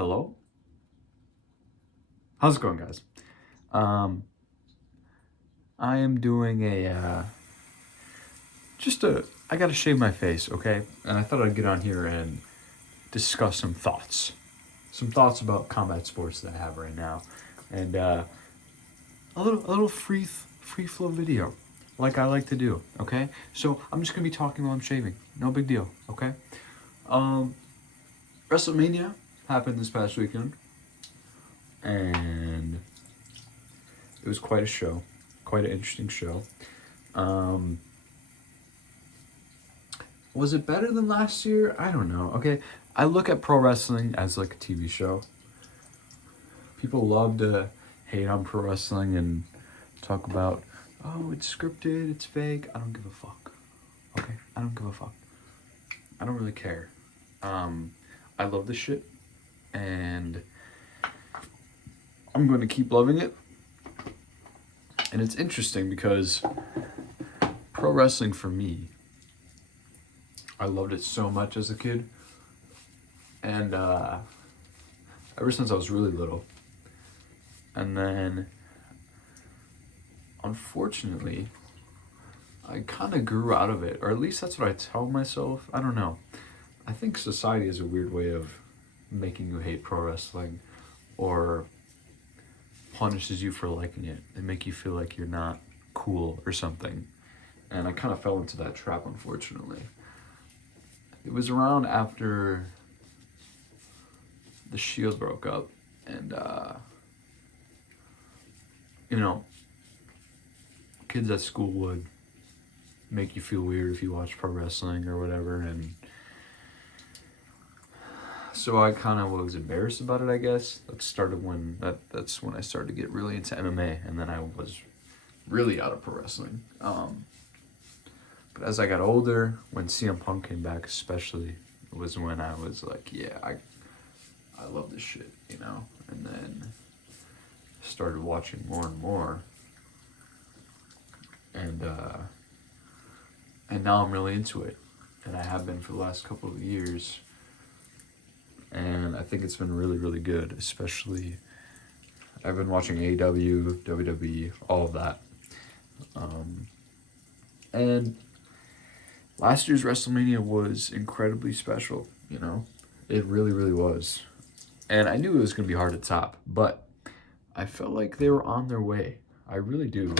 Hello? How's it going, guys? Um, I am doing I gotta shave my face, okay? And I thought I'd get on here and discuss some thoughts. Some thoughts about combat sports that I have right now. And a little free flow video, like I like to do, okay? So I'm just gonna be talking while I'm shaving. No big deal, okay? Um, Wrestle Mania happened this past weekend, and it was quite a show, quite an interesting show. Um, was it better than last year? I don't know. Okay, I look at pro wrestling as like a TV show. People love to hate on pro wrestling and talk about, oh, it's scripted, it's fake. I don't give a fuck. Okay, I don't give a fuck. I don't really care. I love this shit, and I'm going to keep loving it. And it's interesting because pro wrestling for me, I loved it so much as a kid. And ever since I was really little. And then, unfortunately, I kind of grew out of it. Or at least that's what I tell myself. I don't know. I think society is a weird way of making you hate pro wrestling. Or punishes you for liking it. They make you feel like you're not cool or something. And I kind of fell into that trap, unfortunately. It was around after the Shield broke up, and kids at school would make you feel weird if you watch pro wrestling or whatever, and so I kind of was embarrassed about it, I guess. That's when I started to get really into MMA, and then I was really out of pro wrestling. But as I got older, when CM Punk came back especially, was when I was like, yeah, I love this shit, and then started watching more and more, and now I'm really into it, and I have been for the last couple of years, and I think it's been really, really good. Especially, I've been watching AEW, WWE, all of that, and last year's WrestleMania was incredibly special. It really, really was. And I knew it was going to be hard to top, but I felt like they were on their way. I really do.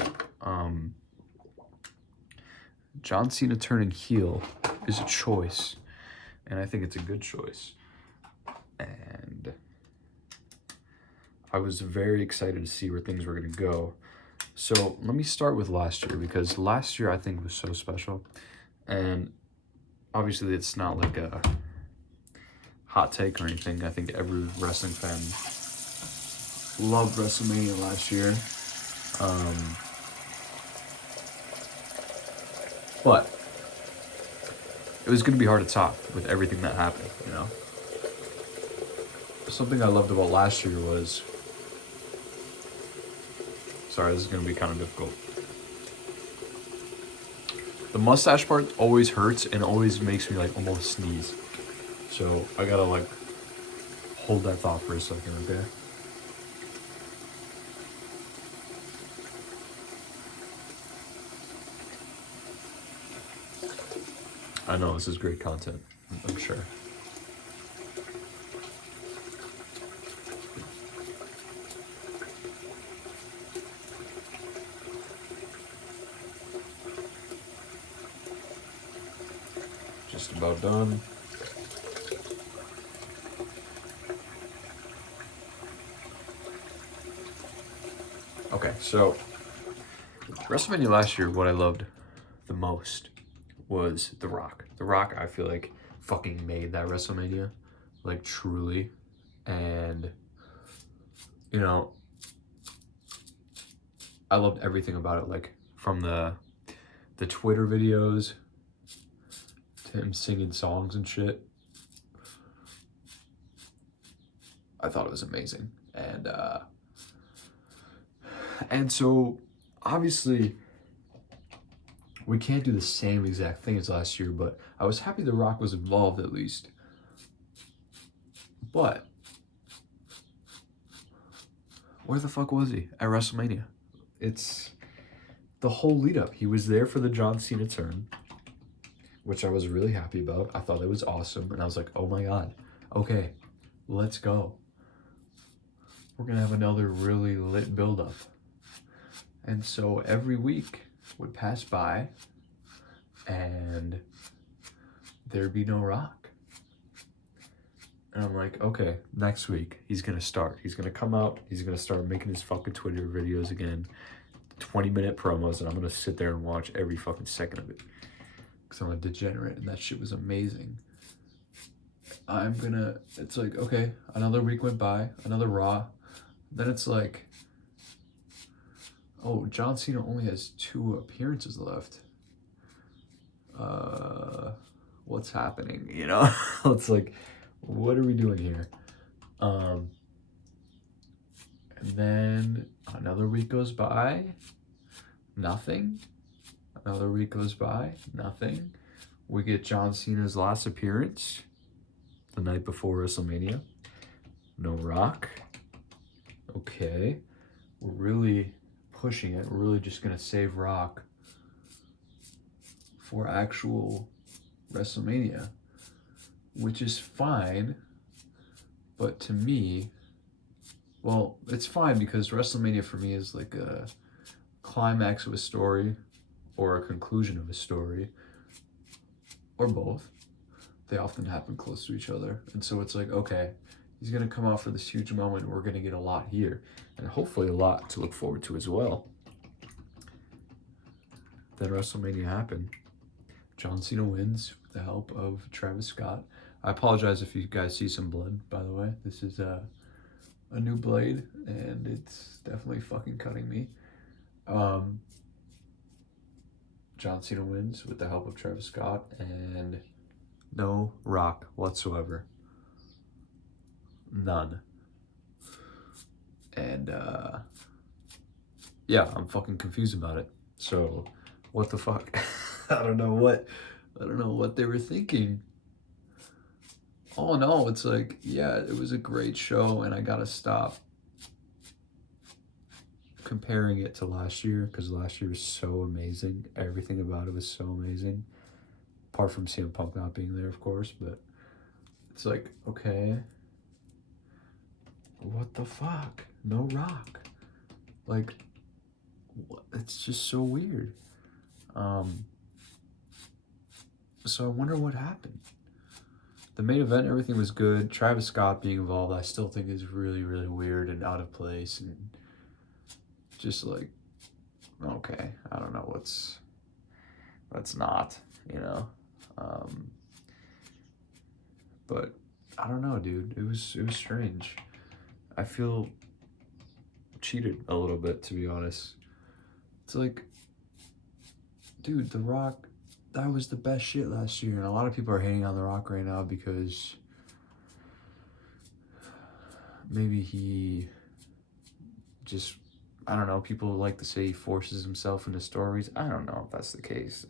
John Cena turning heel is a choice, and I think it's a good choice. And I was very excited to see where things were going to go. So let me start with last year, because last year I think was so special. And obviously it's not like a hot take or anything. I think every wrestling fan loved WrestleMania last year. But it was going to be hard to top with everything that happened, Something I loved about last year was... Sorry, this is going to be kind of difficult. The mustache part always hurts and always makes me almost sneeze. So I gotta hold that thought for a second, okay? I know this is great content, I'm sure. Just about done. Okay, so WrestleMania last year, what I loved the most was The Rock. The Rock, I feel like, fucking made that WrestleMania, truly. And, I loved everything about it, from the Twitter videos to him singing songs and shit. I thought it was amazing. And so, obviously, we can't do the same exact thing as last year, but I was happy The Rock was involved at least. But where the fuck was he at WrestleMania? It's the whole lead up. He was there for the John Cena turn, which I was really happy about. I thought it was awesome. And I was like, oh my God, okay, let's go. We're going to have another really lit build-up. And so every week would pass by and there'd be no Rock. And I'm like, okay, next week he's going to start. He's going to come out. He's going to start making his fucking Twitter videos again. 20-minute promos, and I'm going to sit there and watch every fucking second of it. Because I'm a degenerate, and that shit was amazing. It's like, okay, another week went by, another Raw. Then it's like, oh, John Cena only has 2 appearances left. What's happening, you know? It's like, what are we doing here? And then another week goes by, nothing. Another week goes by, nothing. We get John Cena's last appearance the night before WrestleMania. No Rock. Okay. We're really pushing it. We're really just going to save Rock for actual WrestleMania, which is fine. But to me, well, it's fine because WrestleMania for me is like a climax of a story or a conclusion of a story, or both. They often happen close to each other. And so it's like, okay, he's going to come out for this huge moment. We're going to get a lot here, and hopefully a lot to look forward to as well. Then WrestleMania happened. John Cena wins with the help of Travis Scott. I apologize if you guys see some blood, by the way. This is a new blade, and it's definitely fucking cutting me. John Cena wins with the help of Travis Scott, and no Rock whatsoever. None. And, yeah, I'm fucking confused about it. So, what the fuck? I don't know what they were thinking. All in all, it's like, yeah, it was a great show, and I gotta stop comparing it to last year, because last year was so amazing. Everything about it was so amazing. Apart from CM Punk not being there, of course, but it's like, okay, what the fuck? No Rock. Like, it's just so weird. So I wonder what happened. The main event, everything was good. Travis Scott being involved, I still think is really, really weird and out of place, and just like, okay, I don't know what's not, you know. But I don't know, dude. It was strange. I feel cheated a little bit, to be honest. It's like, dude, The Rock, that was the best shit last year, and a lot of people are hating on The Rock right now because maybe he just, I don't know, people like to say he forces himself into stories. I don't know if that's the case.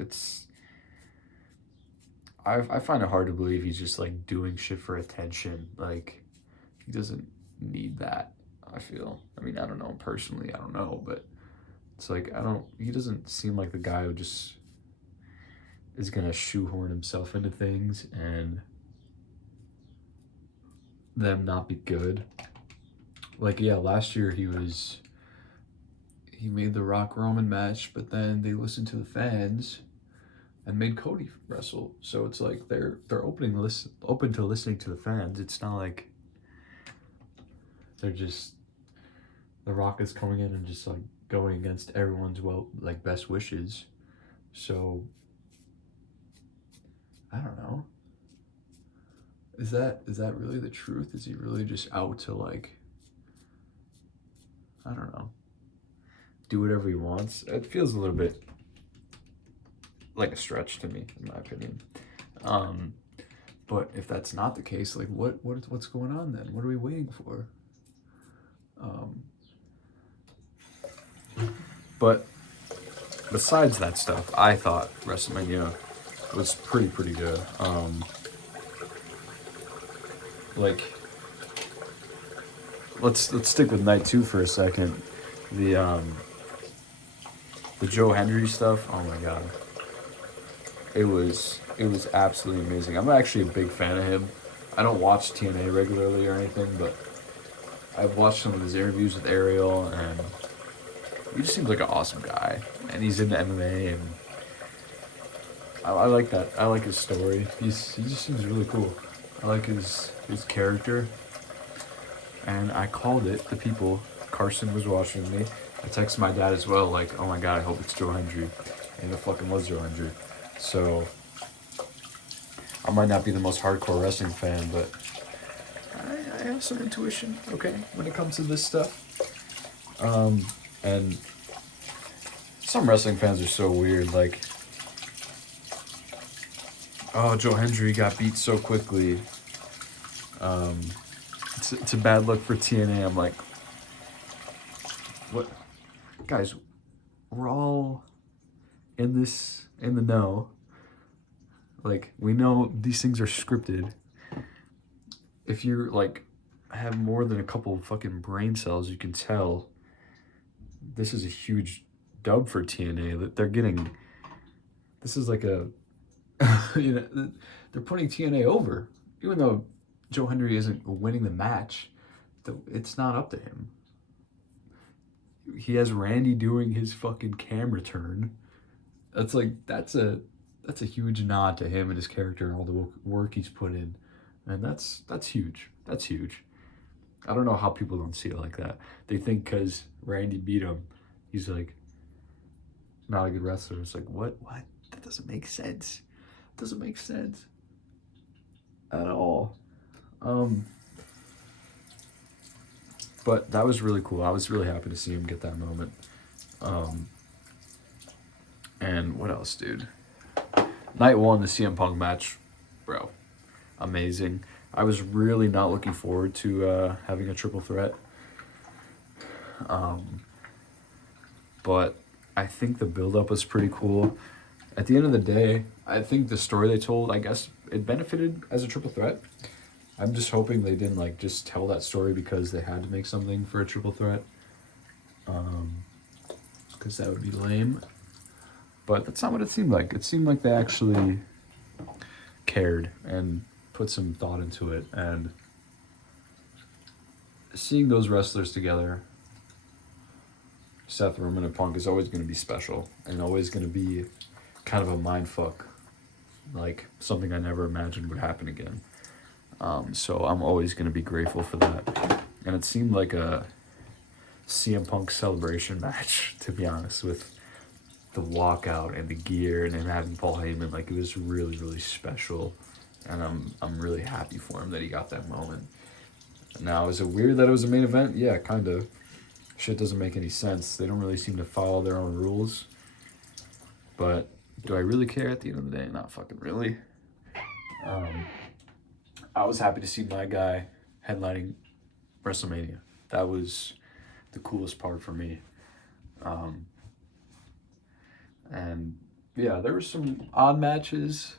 I find it hard to believe he's just like doing shit for attention. Like, he doesn't need that, I feel. I mean, I don't know, personally, I don't know, but it's like, he doesn't seem like the guy who just is gonna shoehorn himself into things and them not be good. Like, yeah, last year he made the Rock Roman match, but then they listened to the fans and made Cody wrestle. So it's like they're open to listening to the fans. It's not like they're just, The Rock is coming in and just like going against everyone's best wishes. So I don't know. Is that really the truth? Is he really just out to like, I don't know, do whatever he wants? It feels a little bit like a stretch to me, in my opinion. But if that's not the case, like what's going on then? What are we waiting for? But besides that stuff, I thought WrestleMania was pretty good. Like, let's stick with night 2 for a second. The the Joe Hendry stuff. Oh my god, it was absolutely amazing. I'm actually a big fan of him. I don't watch TNA regularly or anything, but I've watched some of his interviews with Ariel, and he just seems like an awesome guy. And he's into MMA, and I like that. I like his story. He just seems really cool. I like his character, and I called it. The people. Carson was watching me. I texted my dad as well, like, oh my god, I hope it's Joe Hendry, and it fucking was Joe Hendry. So I might not be the most hardcore wrestling fan, but I have some intuition, okay, when it comes to this stuff. And some wrestling fans are so weird, like, oh, Joe Hendry got beat so quickly. It's a bad look for TNA. I'm like, what? Guys, we're all in the know. Like, we know these things are scripted. If you're, like, have more than a couple of fucking brain cells, you can tell this is a huge dub for TNA. That they're getting, this is like a, you know, they're putting TNA over. Even though Joe Hendry isn't winning the match, it's not up to him. He has Randy doing his fucking camera turn. That's like, that's a huge nod to him and his character and all the work he's put in. And that's huge. That's huge. I don't know how people don't see it like that. They think because Randy beat him, he's like not a good wrestler. It's like, what? That doesn't make sense. It doesn't make sense at all. But that was really cool. I was really happy to see him get that moment. And what else, dude? Night 1, the CM Punk match, bro, amazing. I was really not looking forward to having a triple threat. But I think the build-up was pretty cool. At the end of the day, I think the story they told, I guess, it benefited as a triple threat. I'm just hoping they didn't, like, just tell that story because they had to make something for a triple threat. Because that would be lame. But that's not what it seemed like. It seemed like they actually cared and put some thought into it. And seeing those wrestlers together, Seth Roman and Punk, is always going to be special and always going to be kind of a mind fuck, like something I never imagined would happen again. So I'm always going to be grateful for that. And it seemed like a CM Punk celebration match, to be honest, with the walkout and the gear and him having Paul Heyman. Like, it was really, really special. And I'm really happy for him that he got that moment. Now, is it weird that it was a main event? Yeah, kind of. Shit doesn't make any sense. They don't really seem to follow their own rules. But do I really care at the end of the day? Not fucking really. I was happy to see my guy headlining Wrestle Mania. That was the coolest part for me. And yeah, there were some odd matches.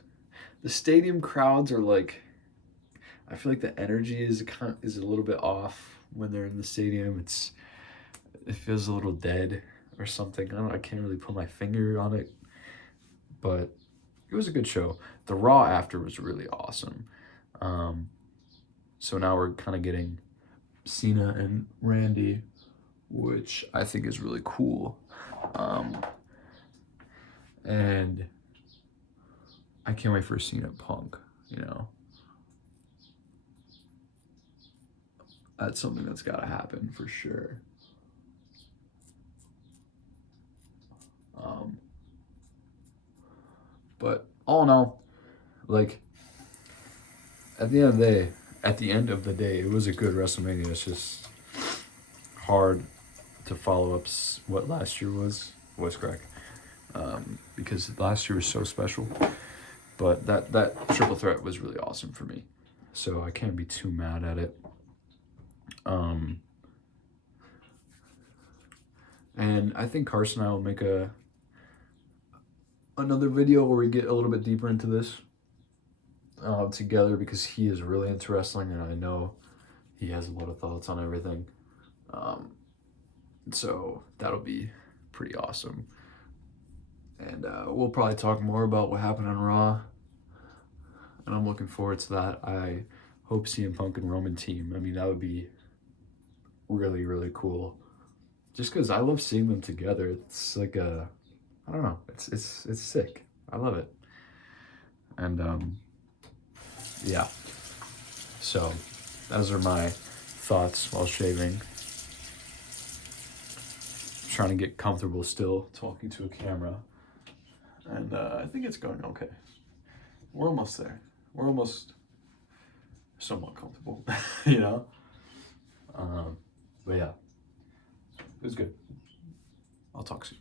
The stadium crowds are like, I feel like the energy is a little bit off when they're in the stadium. It feels a little dead or something. I can't really put my finger on it, but it was a good show. The Raw after was really awesome. So now we're kind of getting Cena and Randy, which I think is really cool. And I can't wait for Cena Punk, you know. That's something that's got to happen for sure. But all in all, like, at the end of the day, it was a good WrestleMania. It's just hard to follow up what last year was correct. Because last year was so special. But that triple threat was really awesome for me. So I can't be too mad at it. And I think Carson and I will make another video where we get a little bit deeper into this together, because he is really into wrestling and I know he has a lot of thoughts on everything. So that'll be pretty awesome. And we'll probably talk more about what happened on Raw. And I'm looking forward to that. I hope CM Punk and Roman team. I mean, that would be really, really cool. Just because I love seeing them together. It's like I don't know. It's sick. I love it. And yeah. So those are my thoughts while shaving. Trying to get comfortable still talking to a camera. And I think it's going okay. We're almost there. We're almost somewhat comfortable, you know? But yeah, it was good. I'll talk soon.